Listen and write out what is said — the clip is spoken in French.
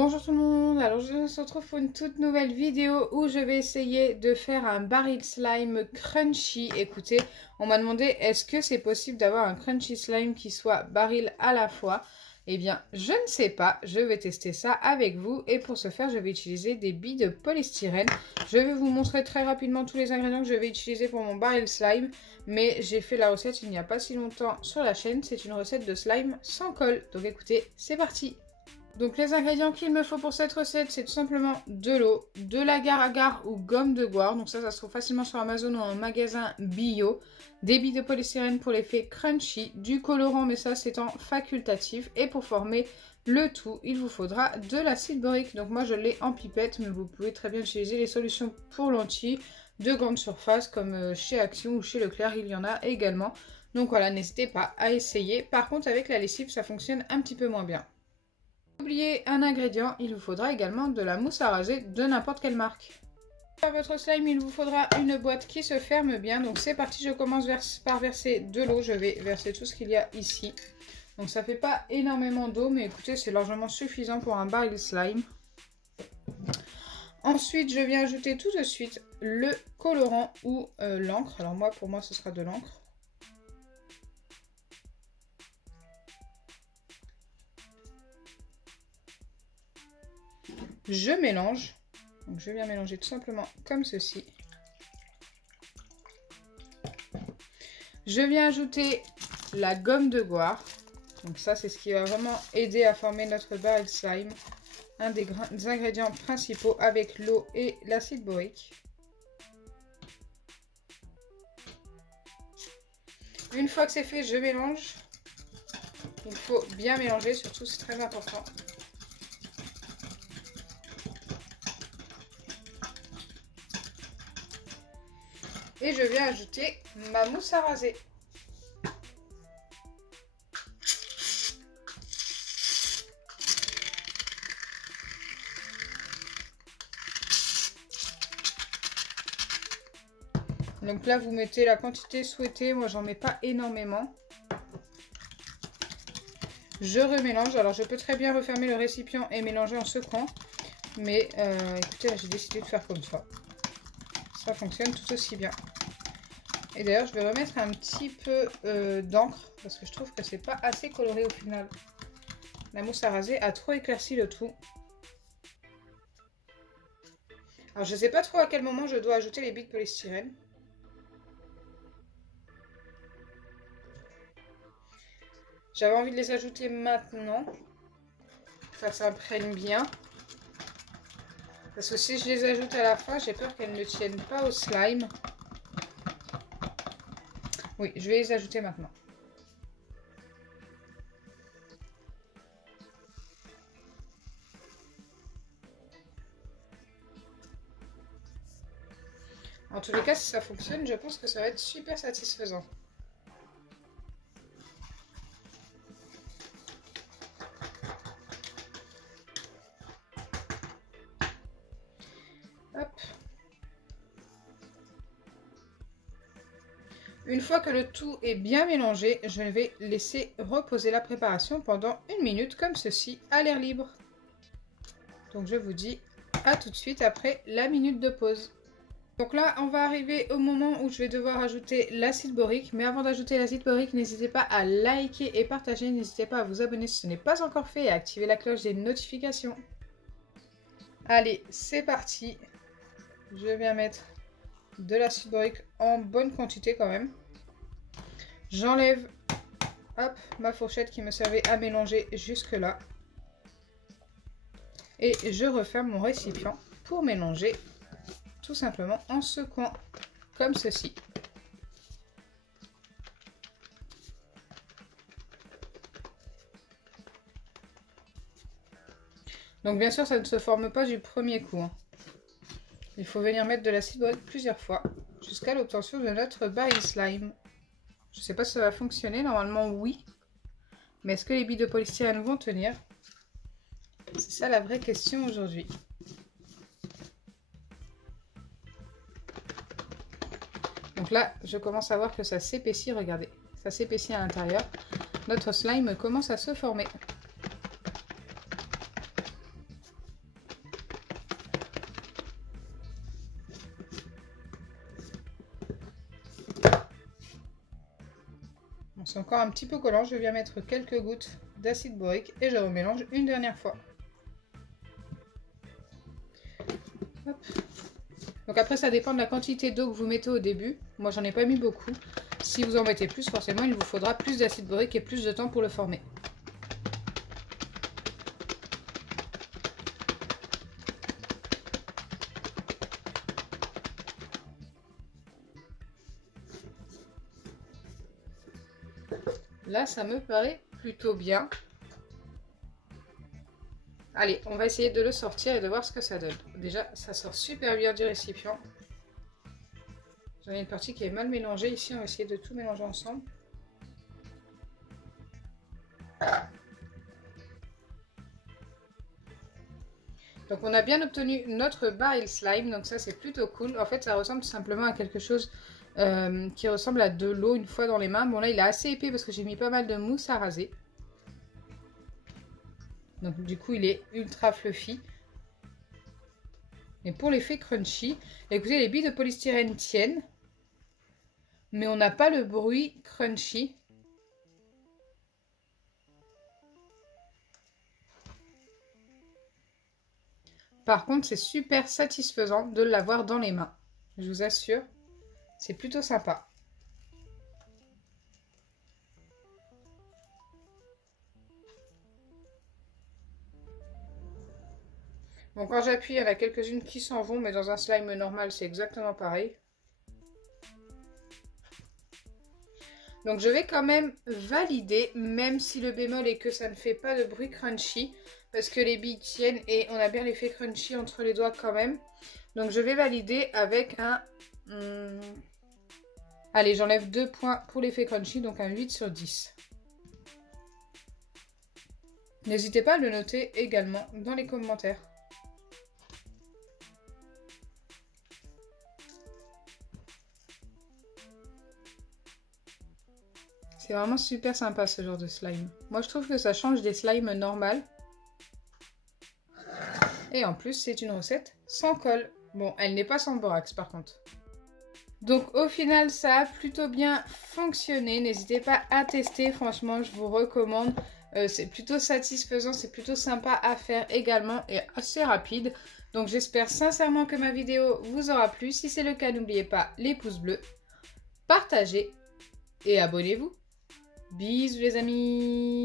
Bonjour tout le monde, alors je se retrouve pour une toute nouvelle vidéo où je vais essayer de faire un baril slime crunchy. Écoutez, on m'a demandé est-ce que c'est possible d'avoir un crunchy slime qui soit baril à la fois. Eh bien, je ne sais pas, je vais tester ça avec vous et pour ce faire, je vais utiliser des billes de polystyrène. Je vais vous montrer très rapidement tous les ingrédients que je vais utiliser pour mon baril slime, mais j'ai fait la recette il n'y a pas si longtemps sur la chaîne. C'est une recette de slime sans colle, donc écoutez, c'est parti! Donc les ingrédients qu'il me faut pour cette recette, c'est tout simplement de l'eau, de l'agar-agar ou gomme de goire, donc ça se trouve facilement sur Amazon ou en magasin bio, des billes de polystyrène pour l'effet crunchy, du colorant mais ça c'est en facultatif, et pour former le tout, il vous faudra de l'acide borique. Donc moi je l'ai en pipette, mais vous pouvez très bien utiliser les solutions pour lentilles de grande surface comme chez Action ou chez Leclerc, il y en a également. Donc voilà, n'hésitez pas à essayer. Par contre avec la lessive ça fonctionne un petit peu moins bien. N'oubliez un ingrédient, il vous faudra également de la mousse à raser de n'importe quelle marque. Pour faire votre slime, il vous faudra une boîte qui se ferme bien. Donc c'est parti, je commence par verser de l'eau. Je vais verser tout ce qu'il y a ici. Donc ça fait pas énormément d'eau, mais écoutez, c'est largement suffisant pour un baril slime. Ensuite, je viens ajouter tout de suite le colorant ou l'encre. Alors moi, pour moi, ce sera de l'encre. Je mélange, donc je viens mélanger tout simplement comme ceci. Je viens ajouter la gomme de goire, donc ça c'est ce qui va vraiment aider à former notre baril slime, un des ingrédients principaux avec l'eau et l'acide borique. Une fois que c'est fait, je mélange. Il faut bien mélanger, surtout c'est très important. Et je viens ajouter ma mousse à raser. Donc là, vous mettez la quantité souhaitée. Moi, j'en mets pas énormément. Je remélange. Alors, je peux très bien refermer le récipient et mélanger en secouant. Mais écoutez, là, j'ai décidé de faire comme ça. Ça fonctionne tout aussi bien. Et d'ailleurs, je vais remettre un petit peu d'encre parce que je trouve que c'est pas assez coloré au final. La mousse à raser a trop éclairci le tout. Alors, je sais pas trop à quel moment je dois ajouter les billes de polystyrène. J'avais envie de les ajouter maintenant. Pour que ça s'imprègne bien. Parce que si je les ajoute à la fin, j'ai peur qu'elles ne tiennent pas au slime. Oui, je vais les ajouter maintenant. En tous les cas, si ça fonctionne, je pense que ça va être super satisfaisant. Hop. Une fois que le tout est bien mélangé, je vais laisser reposer la préparation pendant 1 minute comme ceci à l'air libre. Donc je vous dis à tout de suite après la minute de pause. Donc là, on va arriver au moment où je vais devoir ajouter l'acide borique. Mais avant d'ajouter l'acide borique, n'hésitez pas à liker et partager. N'hésitez pas à vous abonner si ce n'est pas encore fait et à activer la cloche des notifications. Allez, c'est parti. Je viens mettre de l'acide borique en bonne quantité quand même. J'enlève ma fourchette qui me servait à mélanger jusque là. Et je referme mon récipient pour mélanger tout simplement en secouant comme ceci. Donc bien sûr ça ne se forme pas du premier coup. Il faut venir mettre de l'acide borique plusieurs fois jusqu'à l'obtention de notre baril slime. Je ne sais pas si ça va fonctionner, normalement oui. Mais est-ce que les billes de polystyrène vont tenir? C'est ça la vraie question aujourd'hui. Donc là, je commence à voir que ça s'épaissit, regardez. Ça s'épaissit à l'intérieur. Notre slime commence à se former. C'est encore un petit peu collant. Je viens mettre quelques gouttes d'acide borique et je remélange une dernière fois. Hop. Donc après, ça dépend de la quantité d'eau que vous mettez au début. Moi, j'en ai pas mis beaucoup. Si vous en mettez plus, forcément, il vous faudra plus d'acide borique et plus de temps pour le former. Là, ça me paraît plutôt bien. Allez, on va essayer de le sortir et de voir ce que ça donne. Déjà, ça sort super bien du récipient. J'en ai une partie qui est mal mélangée. Ici, on va essayer de tout mélanger ensemble. Donc, on a bien obtenu notre baril slime. Donc, ça, c'est plutôt cool. En fait, ça ressemble tout simplement à quelque chose qui ressemble à de l'eau une fois dans les mains. Bon, là, il est assez épais parce que j'ai mis pas mal de mousse à raser. Donc, du coup, il est ultra fluffy. Et pour l'effet crunchy, écoutez, les billes de polystyrène tiennent. Mais on n'a pas le bruit crunchy. Par contre, c'est super satisfaisant de l'avoir dans les mains. Je vous assure, c'est plutôt sympa. Bon, quand j'appuie, il y en a quelques-unes qui s'en vont, mais dans un slime normal, c'est exactement pareil. Donc, je vais quand même valider, même si le bémol est que ça ne fait pas de bruit crunchy, parce que les billes tiennent et on a bien l'effet crunchy entre les doigts quand même. Donc, je vais valider avec un... Allez, j'enlève 2 points pour l'effet crunchy, donc un 8 sur 10. N'hésitez pas à le noter également dans les commentaires. C'est vraiment super sympa ce genre de slime. Moi je trouve que ça change des slimes normales. Et en plus c'est une recette sans colle. Bon, elle n'est pas sans borax par contre. Donc au final ça a plutôt bien fonctionné. N'hésitez pas à tester, franchement je vous recommande. C'est plutôt satisfaisant, c'est plutôt sympa à faire également et assez rapide. Donc j'espère sincèrement que ma vidéo vous aura plu. Si c'est le cas, n'oubliez pas les pouces bleus, partagez et abonnez-vous. Bisous les amis!